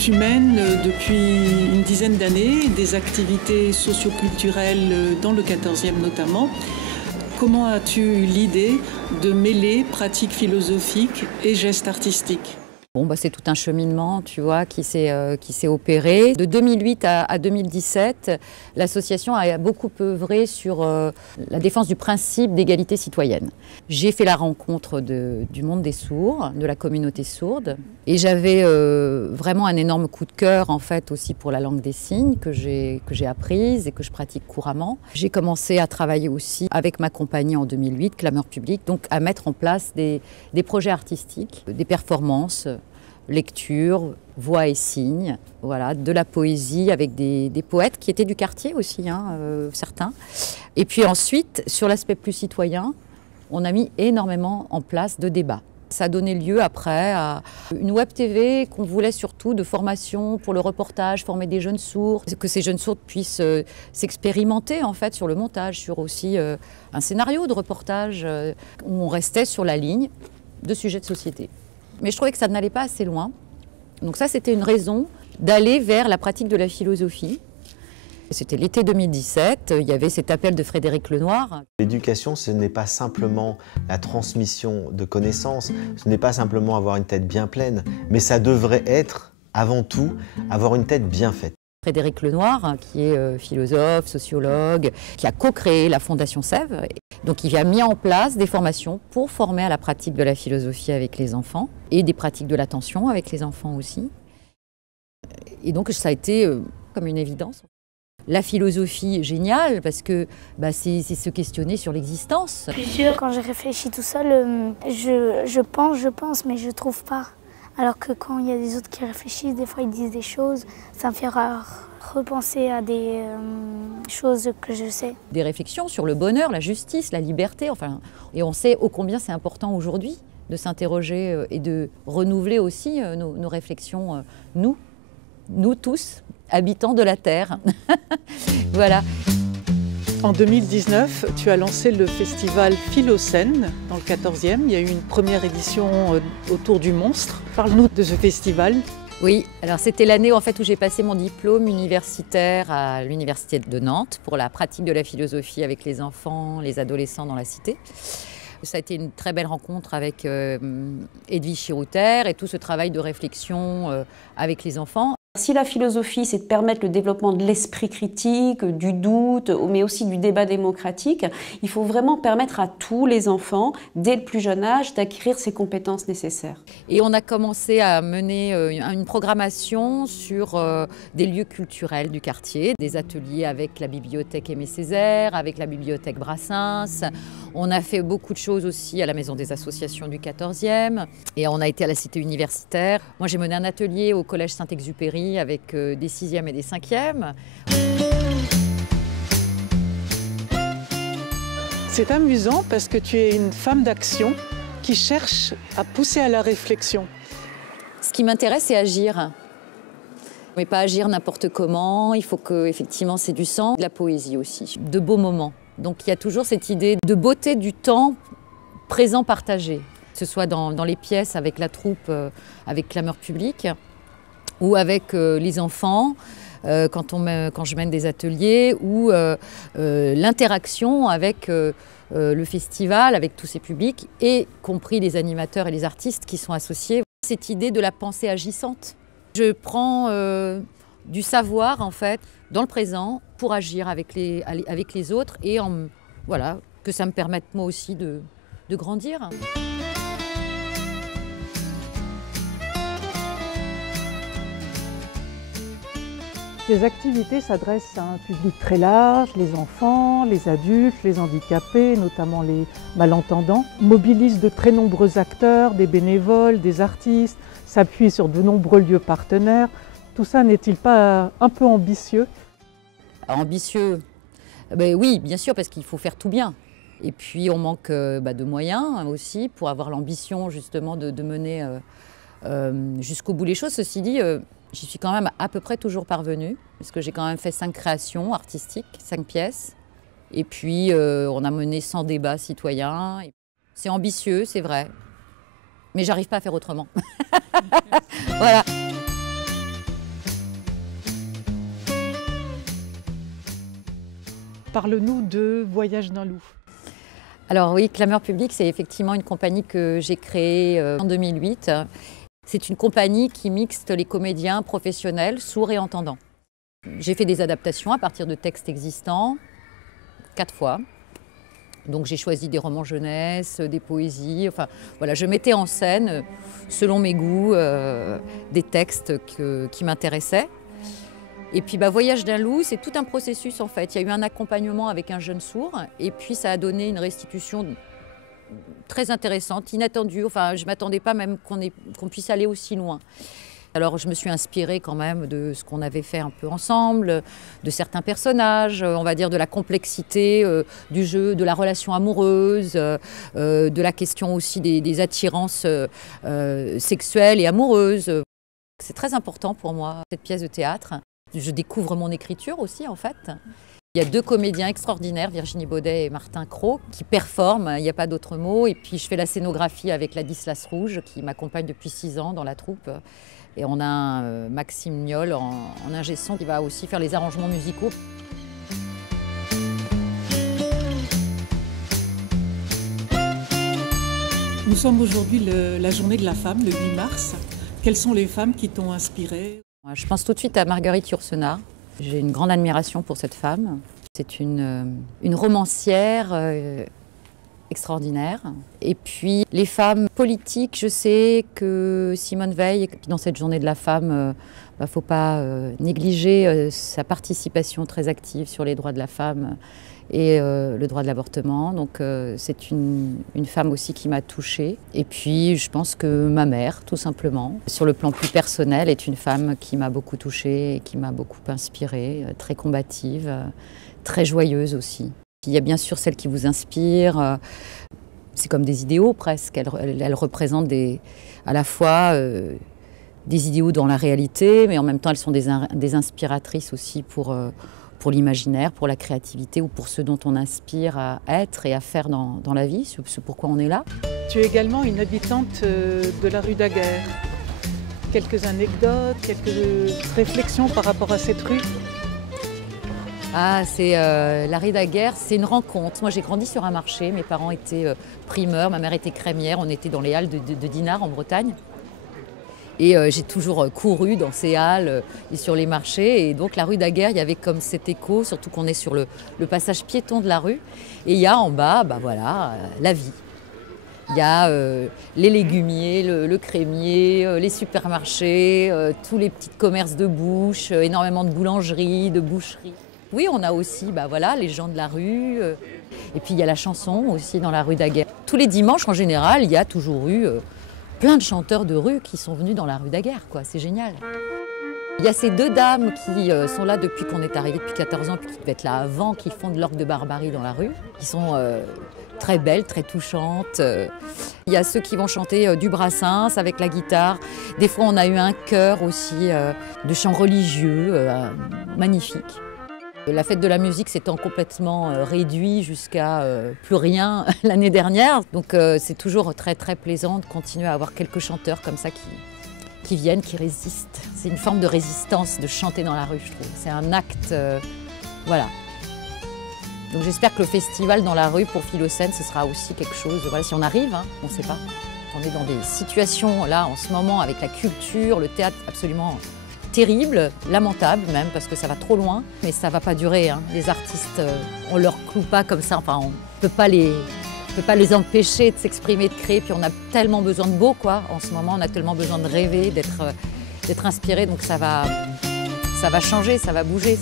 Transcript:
Tu mènes depuis une dizaine d'années des activités socio-culturelles dans le 14e notamment. Comment as-tu eu l'idée de mêler pratique philosophique et gestes artistiques ? Bon, c'est tout un cheminement, tu vois, qui s'est opéré. De 2008 à 2017, l'association a beaucoup œuvré sur la défense du principe d'égalité citoyenne. J'ai fait la rencontre du monde des sourds, de la communauté sourde, et j'avais vraiment un énorme coup de cœur, en fait, aussi pour la langue des signes que j'ai apprise et que je pratique couramment. J'ai commencé à travailler aussi avec ma compagnie en 2008, Clameur Publique, donc à mettre en place des projets artistiques, des performances, lecture, voix et signes, voilà, de la poésie avec des poètes qui étaient du quartier aussi, certains. Et puis ensuite, sur l'aspect plus citoyen, on a mis énormément en place de débats. Ça a donné lieu après à une web TV qu'on voulait surtout de formation pour le reportage, former des jeunes sourds, que ces jeunes sourds puissent s'expérimenter en fait sur le montage, sur aussi un scénario de reportage où on restait sur la ligne de sujets de société. Mais je trouvais que ça n'allait pas assez loin. Donc ça, c'était une raison d'aller vers la pratique de la philosophie. C'était l'été 2017, il y avait cet appel de Frédéric Lenoir. L'éducation, ce n'est pas simplement la transmission de connaissances, ce n'est pas simplement avoir une tête bien pleine, mais ça devrait être, avant tout, avoir une tête bien faite. Frédéric Lenoir, qui est philosophe, sociologue, qui a co-créé la Fondation Sèvres. Donc il a mis en place des formations pour former à la pratique de la philosophie avec les enfants et des pratiques de l'attention avec les enfants aussi. Et donc ça a été comme une évidence. La philosophie, géniale, parce que c'est se questionner sur l'existence. Quand je réfléchis tout seul, je pense, mais je ne trouve pas. Alors que quand il y a des autres qui réfléchissent, des fois ils disent des choses, ça me fait repenser à des choses que je sais. Des réflexions sur le bonheur, la justice, la liberté, et on sait ô combien c'est important aujourd'hui de s'interroger et de renouveler aussi nos réflexions, nous tous, habitants de la Terre. Voilà. En 2019, tu as lancé le festival Philocène dans le 14e. Il y a eu une première édition autour du monstre. Parle-nous de ce festival. Oui, alors c'était l'année en fait où j'ai passé mon diplôme universitaire à l'université de Nantes pour la pratique de la philosophie avec les enfants, les adolescents dans la cité. Ça a été une très belle rencontre avec Edwige Chirouter et tout ce travail de réflexion avec les enfants. Si la philosophie, c'est de permettre le développement de l'esprit critique, du doute, mais aussi du débat démocratique, il faut vraiment permettre à tous les enfants, dès le plus jeune âge, d'acquérir ces compétences nécessaires. Et on a commencé à mener une programmation sur des lieux culturels du quartier, des ateliers avec la bibliothèque Aimé Césaire, avec la bibliothèque Brassens. On a fait beaucoup de choses aussi à la Maison des associations du 14e et on a été à la cité universitaire. Moi, j'ai mené un atelier au collège Saint-Exupéry avec des 6e et des 5e. C'est amusant parce que tu es une femme d'action qui cherche à pousser à la réflexion. Ce qui m'intéresse, c'est agir. Mais pas agir n'importe comment, il faut que, effectivement, c'est du sang, de la poésie aussi, de beaux moments. Donc il y a toujours cette idée de beauté du temps présent partagé, que ce soit dans les pièces avec la troupe, avec Clameur Publique, ou avec les enfants, quand je mène des ateliers, ou l'interaction avec le festival, avec tous ces publics, y compris les animateurs et les artistes qui sont associés. Cette idée de la pensée agissante. Je prends du savoir, en fait, dans le présent, pour agir avec les autres, et voilà, que ça me permette moi aussi de grandir. Les activités s'adressent à un public très large, les enfants, les adultes, les handicapés, notamment les malentendants, mobilisent de très nombreux acteurs, des bénévoles, des artistes, s'appuient sur de nombreux lieux partenaires. Tout ça n'est-il pas un peu ambitieux ? Ambitieux, oui, bien sûr, parce qu'il faut faire tout bien. Et puis on manque de moyens aussi pour avoir l'ambition justement de mener jusqu'au bout les choses. Ceci dit, j'y suis quand même à peu près toujours parvenue, parce que j'ai quand même fait 5 créations artistiques, 5 pièces. Et puis, on a mené 100 débats citoyens. C'est ambitieux, c'est vrai, mais j'arrive pas à faire autrement. Voilà. Parle-nous de Voyage d'un loup. Alors oui, Clameur Publique, c'est effectivement une compagnie que j'ai créée en 2008. C'est une compagnie qui mixte les comédiens professionnels, sourds et entendants. J'ai fait des adaptations à partir de textes existants, 4 fois. Donc j'ai choisi des romans jeunesse, des poésies, enfin voilà, je mettais en scène, selon mes goûts, des textes qui m'intéressaient. Et puis Voyage d'un loup, c'est tout un processus en fait. Il y a eu un accompagnement avec un jeune sourd et puis ça a donné une restitution très intéressante, inattendue. Enfin, je ne m'attendais pas même qu'on puisse aller aussi loin. Alors je me suis inspirée quand même de ce qu'on avait fait un peu ensemble, de certains personnages, on va dire de la complexité du jeu, de la relation amoureuse, de la question aussi des attirances sexuelles et amoureuses. C'est très important pour moi, cette pièce de théâtre. Je découvre mon écriture aussi, en fait. Il y a 2 comédiens extraordinaires, Virginie Baudet et Martin Cros, qui performent, il n'y a pas d'autre mot. Et puis je fais la scénographie avec Ladislas Rouge, qui m'accompagne depuis 6 ans dans la troupe. Et on a Maxime Niol en ingé son qui va aussi faire les arrangements musicaux. Nous sommes aujourd'hui la journée de la femme, le 8 mars. Quelles sont les femmes qui t'ont inspirée? Je pense tout de suite à Marguerite Yourcenar. J'ai une grande admiration pour cette femme. C'est une romancière extraordinaire. Et puis les femmes politiques, je sais que Simone Veil, dans cette journée de la femme, il ne faut pas négliger sa participation très active sur les droits de la femme et le droit de l'avortement. Donc c'est une femme aussi qui m'a touchée. Et puis je pense que ma mère, tout simplement, sur le plan plus personnel, est une femme qui m'a beaucoup touchée et qui m'a beaucoup inspirée, très combative, très joyeuse aussi. Il y a bien sûr celles qui vous inspirent, c'est comme des idéaux presque, elles représentent à la fois des idéaux dans la réalité, mais en même temps elles sont des inspiratrices aussi pour l'imaginaire, pour la créativité ou pour ce dont on aspire à être et à faire dans la vie, ce pourquoi on est là. Tu es également une habitante de la rue Daguerre. Quelques anecdotes, quelques réflexions par rapport à cette rue? Ah, c'est la rue Daguerre, c'est une rencontre. Moi j'ai grandi sur un marché, mes parents étaient primeurs, ma mère était crémière, on était dans les halles de Dinard en Bretagne. Et j'ai toujours couru dans ces halles et sur les marchés. Et donc la rue Daguerre, il y avait comme cet écho, surtout qu'on est sur le passage piéton de la rue. Et il y a en bas, voilà, la vie. Il y a les légumiers, le crémier, les supermarchés, tous les petits commerces de bouche, énormément de boulangeries, de boucheries. Oui, on a aussi voilà, les gens de la rue. Et puis il y a la chanson aussi dans la rue Daguerre. Tous les dimanches, en général, il y a toujours eu plein de chanteurs de rue qui sont venus dans la rue Daguerre, quoi. C'est génial. Il y a ces 2 dames qui sont là depuis qu'on est arrivé, depuis 14 ans, puis qui devaient être là avant, qui font de l'orgue de barbarie dans la rue, qui sont très belles, très touchantes. Il y a ceux qui vont chanter du Brassens avec la guitare. Des fois, on a eu un chœur aussi de chants religieux, magnifique. La fête de la musique s'étant complètement réduit jusqu'à plus rien l'année dernière. Donc c'est toujours très très plaisant de continuer à avoir quelques chanteurs comme ça qui viennent, qui résistent. C'est une forme de résistance de chanter dans la rue, je trouve. C'est un acte, voilà. Donc j'espère que le festival dans la rue pour Philocène, ce sera aussi quelque chose, voilà, si on arrive, hein, on ne sait pas. On est dans des situations là en ce moment avec la culture, le théâtre absolument terrible, lamentable même, parce que ça va trop loin, mais ça va pas durer, hein. Les artistes, on leur cloue pas comme ça, enfin on peut pas les empêcher de s'exprimer, de créer, puis on a tellement besoin de beau, quoi. En ce moment, on a tellement besoin de rêver, d'être inspiré, donc ça va changer, ça va bouger.